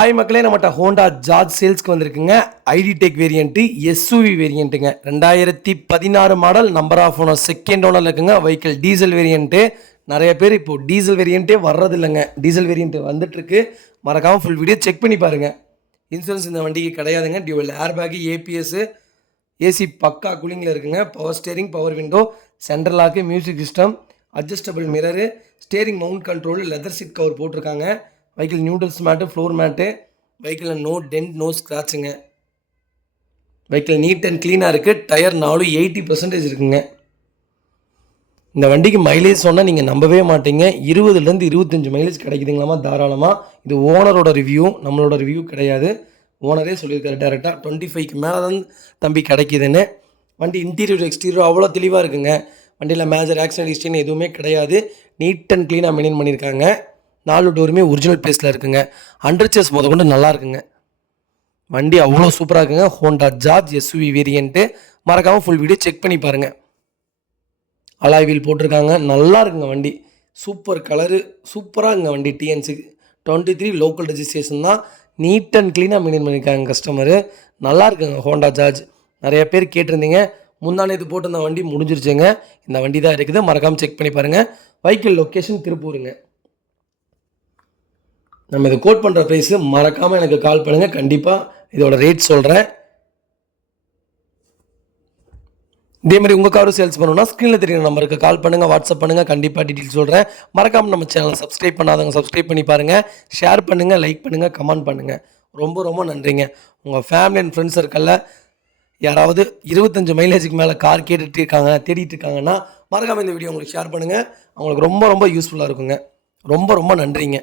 Hi மக்களே, நம்மகிட்ட Honda ஜார்ஜ் சேல்ஸ்க்கு வந்திருக்குங்க. ஐடி டெக் வேரியண்ட்டு, எஸ்யூவி வேரியண்ட்டுங்க. 2016 model, number of owner second owner இருக்குங்க. Vehicle diesel variant. நிறைய பேர் இப்போது டீசல் வேரியண்ட்டே வர்றது இல்லைங்க. டீசல் வேரியண்ட்டு வந்துட்டுருக்கு. மறக்காமல் ஃபுல் வீடியோ செக் பண்ணி பாருங்கள். இன்சூரன்ஸ் இந்த வண்டிக்கு கிடையாதுங்க. Dual air bag, ABS, AC பக்கா கூலிங்கில் இருக்குங்க. Power steering, power window, central lock, music system, adjustable mirror, steering mount control, leather seat cover போட்டிருக்காங்க. Vehicle neutrals mat, floor mat. வெஹிக்கிளில் நோ டென்ட், நோ ஸ்க்ராட்சுங்க. வெஹிக்கிள் நீட் அண்ட் க்ளீனாக இருக்குது. Tyre 80% இருக்குங்க. இந்த வண்டிக்கு மைலேஜ் சொன்னால் நீங்கள் நம்பவே மாட்டீங்க. 20லேருந்து 25 மைலேஜ் கிடைக்குதுங்களாமா தாராளமாக. இது ஓனரோட ரிவ்யூ, நம்மளோட ரிவ்யூ கிடையாது. ஓனரே சொல்லியிருக்காரு டேரெக்டாக 25க்கு மேலே தான் தம்பி கிடைக்கிதுன்னு. வண்டி இன்டீரியர் எக்ஸ்டீரியர் அவ்வளோ தெளிவாக இருக்குங்க. வண்டியில் மேஜர் ஆக்சிடென்ட் ஹிஸ்ட்ரின்னு எதுவுமே கிடையாது. நீட் அண்ட் க்ளீனாக மெயின்டைன் பண்ணியிருக்காங்க. 4 டோருமே ஒரிஜினல் பேஸில் இருக்குங்க. அண்டர் சேஸ் கொண்டு நல்லா இருக்குங்க. வண்டி அவ்வளோ சூப்பராக இருக்குங்க. Honda George SUV variant. மறக்காமல் ஃபுல் வீடியோ செக் பண்ணி பாருங்கள். அலாய் வீல் போட்டிருக்காங்க. நல்லா இருக்குங்க வண்டி. சூப்பர் கலரு, சூப்பராக இருக்குங்க வண்டி. டிஎன்சி 23 லோக்கல் ரெஜிஸ்ட்ரேஷன் தான். நீட் அண்ட் க்ளீனாக மெயின்டைன் பண்ணியிருக்காங்க கஸ்டமரு. நல்லா இருக்குங்க ஹோண்டா ஜார்ஜ். நிறைய பேர் கேட்டிருந்தீங்க. முந்தானேத்து போட்டு இந்த வண்டி முடிஞ்சிருச்சுங்க. இந்த வண்டி தான் இருக்குது. மறக்காமல் செக் பண்ணி பாருங்கள். வெஹிக்கிள் லொக்கேஷன் திருப்பூருங்க. நம்ம இதை கோட் பண்ணுற ப்ரைஸு மறக்காமல் எனக்கு கால் பண்ணுங்கள். கண்டிப்பாக இதோட ரேட் சொல்கிறேன். இதேமாதிரி உங்கள் காரும் சேல்ஸ் பண்ணணும்னா ஸ்க்ரீனில் தெரியுற நம்பருக்கு கால் பண்ணுங்கள், வாட்ஸ்அப் பண்ணுங்கள். கண்டிப்பாக டீட்டெயில் சொல்கிறேன். மறக்காமல் நம்ம சேனலை சப்ஸ்கிரைப் பண்ணாதவங்க சப்ஸ்கிரைப் பண்ணி பாருங்கள். ஷேர் பண்ணுங்கள், லைக் பண்ணுங்கள், கமெண்ட் பண்ணுங்கள். ரொம்ப ரொம்ப நன்றிங்க. உங்கள் ஃபேமிலி அண்ட் ஃப்ரெண்ட்ஸ் சர்க்கிளில் யாராவது 25 மைலேஜுக்கு மேலே கார் தேடிட்டு இருக்காங்கன்னா மறக்காமல் இந்த வீடியோ உங்களுக்கு ஷேர் பண்ணுங்கள். அவங்களுக்கு ரொம்ப ரொம்ப யூஸ்ஃபுல்லாக இருக்குங்க. ரொம்ப ரொம்ப நன்றிங்க.